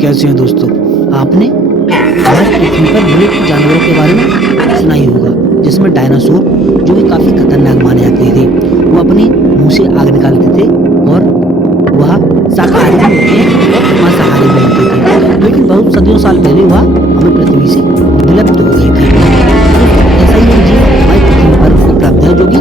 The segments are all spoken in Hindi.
कैसे हैं दोस्तों। आपने आज पृथ्वी पर विलुप्त जानवरों के बारे में सुना ही होगा, जिसमें डायनासोर जो कि काफी खतरनाक माने जाते थे, वो अपने मुंह से आग निकालते थे और वह शाकाहारी भी होते हैं और मांसाहारी भी होते थे। लेकिन बहुत सदियों साल पहले वह हमें पृथ्वी से विलुप्त हो गए थे। ऐसा ही एक जीव हमारी पृथ्वी पर उपलब्ध है जो कि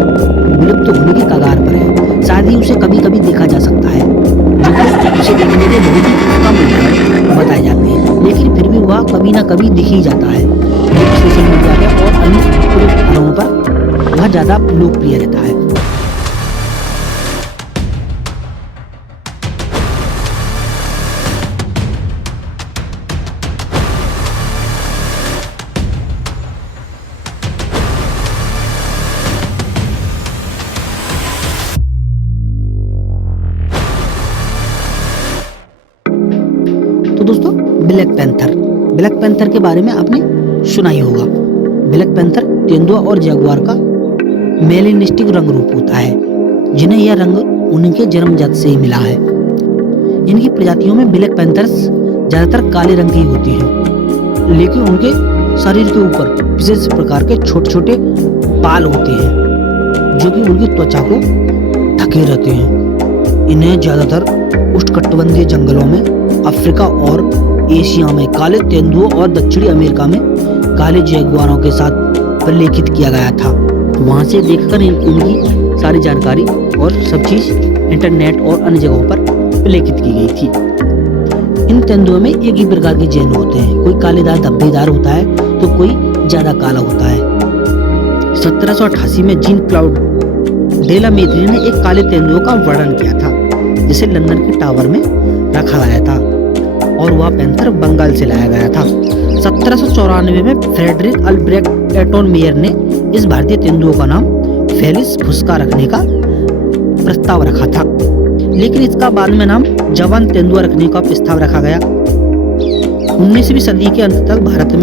विलुप्त होने की कगार पर है। शायद ही उसे कभी कभी देखा जा सकता है, जो कि उसे देखने के बहुत ही कम उदाहरण बताए जाते हैं, लेकिन फिर भी वह कभी ना कभी दिख ही जाता है। सोशल मीडिया पर और अन्य प्लेटफॉर्मों पर वह ज्यादा लोकप्रिय रहता है। तो दोस्तों, ब्लैक पैंथर के बारे में आपने सुना ही होगा। ब्लैक पैंथर तेंदुआ और जगुआर का मेलेनिस्टिक रंग रूप होता है, जिन्हें यह रंग उनके जन्मजात से ही मिला है। इनकी प्रजातियों में ब्लैक पैंथर्स ज्यादातर काले रंग की होती हैं, लेकिन उनके शरीर के ऊपर विशेष प्रकार के छोटे छोटे बाल होते हैं, जो कि उनकी त्वचा को ढके रहते हैं। इन्हें ज्यादातर उष्णकटिबंधीय जंगलों में, अफ्रीका और एशिया में काले तेंदुओं और दक्षिणी अमेरिका में काले जगुआरों के साथ प्रलेखित किया गया था। वहां से देखकर इनकी सारी जानकारी और सब चीज इंटरनेट और अन्य जगहों पर प्रलेखित की गई थी। इन तेंदुओं में एक ही प्रकार के जैन होते हैं, कोई कालेदार धब्बेदार होता है तो कोई ज्यादा काला होता है। 1788 में जीन क्लाउड डेला मेत्री ने एक काले तेंदुए का वर्णन किया था, जिसे लंदन के टावर में रखा गया था और वह पैंथर बंगाल से लाया गया था। 1794 में फ्रेडरिक अल्ब्रेक्ट एटोन मेयर ने इस भारतीय तेंदुए का नाम फेलिस फुस्का रखने का प्रस्ताव रखा था, लेकिन इसका बाद में नाम जवान तेंदुआ रखने का प्रस्ताव रखा गया। 19वीं सदी के अंत तक भारत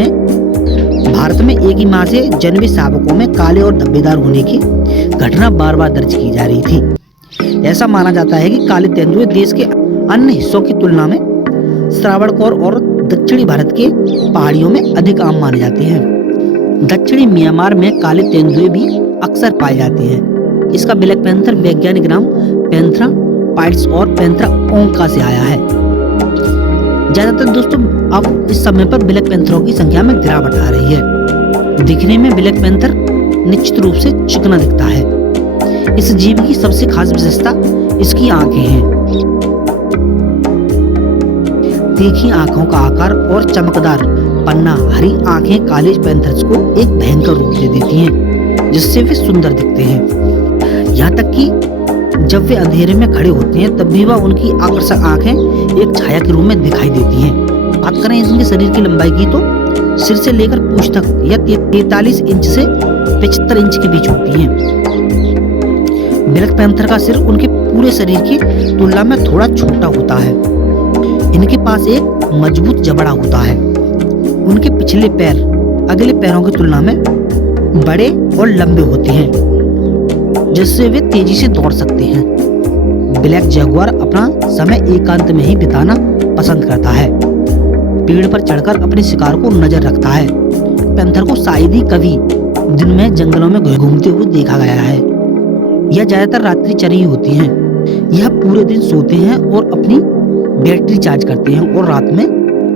में एक ही माह से जन्मे शावकों में काले और धब्बेदार होने की घटना बार बार दर्ज की जा रही थी। ऐसा माना जाता है कि काले तेंदुए देश के अन्य हिस्सों की तुलना में श्रावणकोर और दक्षिणी भारत के पहाड़ियों में अधिक आम माने जाते हैं। दक्षिणी म्यांमार में काले तेंदुए भी अक्सर पाए जाते हैं। इसका ब्लैक पैंथर वैज्ञानिक नाम पैंथरा पाइट्स और पैंथरा ओंका से आया है। ज्यादातर दोस्तों अब इस समय पर ब्लैक पैंथरों की संख्या में गिरावट आ रही है। दिखने में ब्लैक पैंथर निश्चित रूप से चिकना दिखता है। इस जीव की सबसे खास विशेषता इसकी आंखें हैं। तीखी आंखों का आकार और चमकदार पन्ना हरी आंखें काले पैंथर्स को एक भयंकर रूप दे देती हैं, जिससे वे सुंदर दिखते हैं। यहाँ तक कि जब वे अंधेरे में खड़े होते हैं तब भी वह उनकी आकर्षक आंखें एक छाया के रूप में दिखाई देती हैं। बात करें इनके शरीर की लंबाई की तो सिर से लेकर पूंछ तक यह 43 इंच से 75 इंच के बीच होती है। ब्लैक पैंथर का सिर उनके पूरे शरीर की तुलना में थोड़ा छोटा होता है। इनके पास एक मजबूत जबड़ा होता है। उनके पिछले पैर अगले पैरों की तुलना में बड़े और लंबे होते हैं, जिससे वे तेजी से दौड़ सकते हैं। ब्लैक जगुआर अपना समय एकांत में ही बिताना पसंद करता है। पेड़ पर चढ़कर अपने शिकार को नजर रखता है। पैंथर को शायद ही कभी दिन में जंगलों में घूमते हुए देखा गया है। यह ज्यादातर रात्रिचरी होती हैं। यह पूरे दिन सोते हैं और अपनी बैटरी चार्ज करते हैं और रात में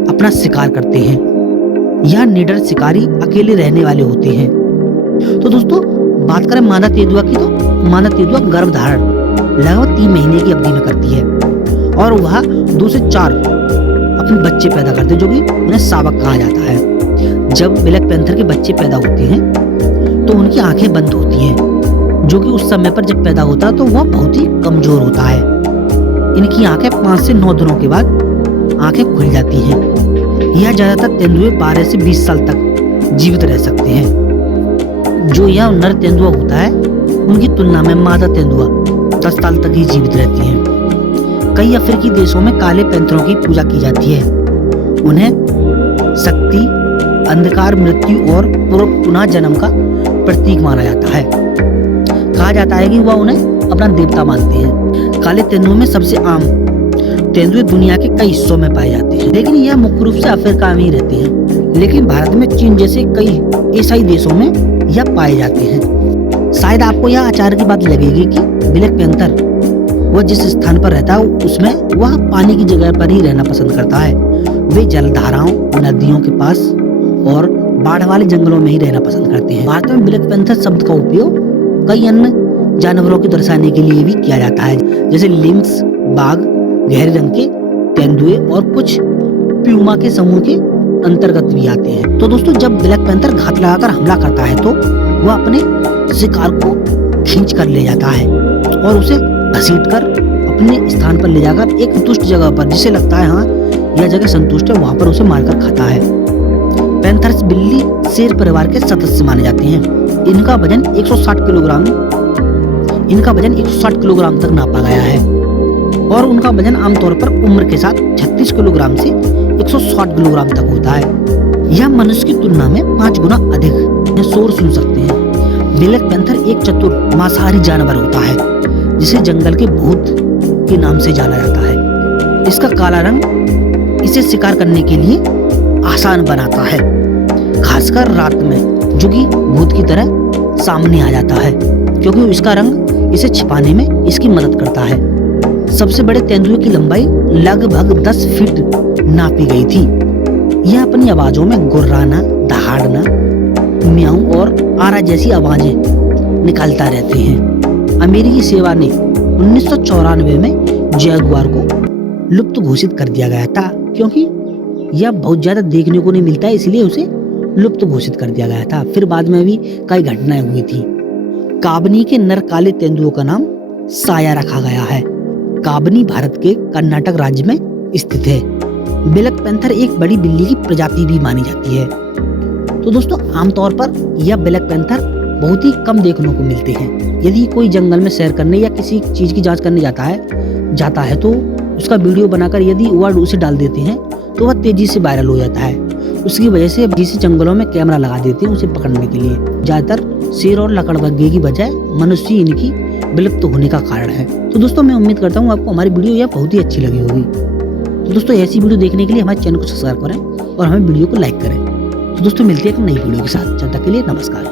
अपना शिकार करते हैं। यह निडर शिकारी अकेले रहने वाले होते हैं। तो दोस्तों, बात करें मादा तेंदुआ की, तो मादा तेंदुआ गर्भ धारण लगभग 3 महीने की अवधि में करती है और वह 2 से 4 अपने बच्चे पैदा करते हैं, जो कि उन्हें शावक कहा जाता है। जब ब्लैक पैंथर के बच्चे पैदा होते हैं तो उनकी आंखें बंद होती हैं, जो कि उस समय पर जब पैदा होता है तो वह बहुत ही कमजोर होता है। इनकी आंखें 5 से 9 दिनों के बाद आंखें खुल जाती हैं। यह ज्यादातर तेंदुए 12 से 20 साल तक जीवित रह सकते हैं। जो यह नर तेंदुआ होता है उनकी तुलना में मादा तेंदुआ 10 साल तक ही जीवित रहती हैं। कई अफ्रीकी देशों में काले पैंथरों की पूजा की जाती है। उन्हें शक्ति, अंधकार, मृत्यु और पुनः जन्म का प्रतीक माना जाता है। कहा जाता है कि वह उन्हें अपना देवता मानते हैं। काले तेंदुओं में सबसे आम तेंदुए दुनिया के कई हिस्सों में पाए जाते हैं, लेकिन यह मुख्य रूप से अफ्रीका में ही रहते हैं। लेकिन भारत में चीन जैसे कई एशियाई देशों में यह पाए जाते हैं। शायद आपको यह अचार की बात लगेगी कि ब्लैक पैंथर वह जिस स्थान पर रहता है उसमें वह पानी की जगह पर ही रहना पसंद करता है। वे जलधाराओं, नदियों के पास और बाढ़ वाले जंगलों में ही रहना पसंद करते हैं। भारत में ब्लैक पैंथर शब्द का उपयोग कई अन्य जानवरों को दर्शाने के लिए भी किया जाता है, जैसे लिंक्स, बाघ, गहरे रंग के तेंदुए और कुछ प्यूमा के समूह के अंतर्गत भी आते हैं। तो दोस्तों, जब ब्लैक पैंथर घात लगाकर हमला करता है तो वह अपने शिकार को खींच कर ले जाता है और उसे घसीटकर अपने स्थान पर ले जाकर एक दुष्ट जगह पर, जिसे लगता है हाँ यह जगह संतुष्ट है, वहां पर उसे मारकर खाता है। पैंथर्स बिल्ली शेर परिवार के सदस्य माने जाते हैं। इनका वजन 160 किलोग्राम तक नापा गया है और उनका वजन आमतौर पर उम्र के साथ 36 किलोग्राम से 160 किलोग्राम तक होता है। यह मनुष्य की तुलना में 5 गुना अधिक शोर सुन सकते हैं। ब्लैक पैंथर एक चतुर मांसाहारी जानवर होता है, जिसे जंगल के भूत के नाम से जाना जाता है। इसका काला रंग इसे शिकार करने के लिए आसान बनाता है, खासकर रात में, जो कि भूत की तरह सामने आ जाता है, क्योंकि इसका रंग इसे छिपाने में इसकी मदद करता है। सबसे बड़े तेंदुए की लंबाई लगभग 10 फीट नापी गई थी। यह अपनी आवाजों में गुर्राना, दहाड़ना, म्याऊ और आरा जैसी आवाजें निकालता रहते हैं। अमेरिकी सेवा ने 1994 में जैगुआर को लुप्त घोषित कर दिया गया था, क्योंकि यह बहुत ज्यादा देखने को नहीं मिलता है, इसलिए उसे लुप्त घोषित कर दिया गया था। फिर बाद में भी कई घटनाएं हुई थी। काबनी के नर काले तेंदुओं का नाम साया रखा गया है। काबनी भारत के कर्नाटक राज्य में स्थित है। ब्लैक पैंथर एक बड़ी बिल्ली की प्रजाति भी मानी जाती है। तो दोस्तों, आमतौर पर यह ब्लैक पैंथर बहुत ही कम देखने को मिलते हैं। यदि कोई जंगल में सैर करने या किसी चीज की जांच करने जाता है तो उसका वीडियो बनाकर यदि वर्ड उसे डाल देते हैं तो वह तेजी से वायरल हो जाता है। उसकी वजह से जिस जंगलों में कैमरा लगा देते हैं उसे पकड़ने के लिए, ज्यादातर शेर और लकड़बग्घे की बजाय मनुष्य इनकी विलुप्त होने का कारण है। तो दोस्तों, मैं उम्मीद करता हूँ आपको हमारी वीडियो यह बहुत ही अच्छी लगी होगी। तो दोस्तों, ऐसी वीडियो देखने के लिए हमारे चैनल को सब्सक्राइब करें और हमें वीडियो को लाइक करें। तो दोस्तों, मिलते हैं एक नई वीडियो के साथ। जब तक के लिए नमस्कार।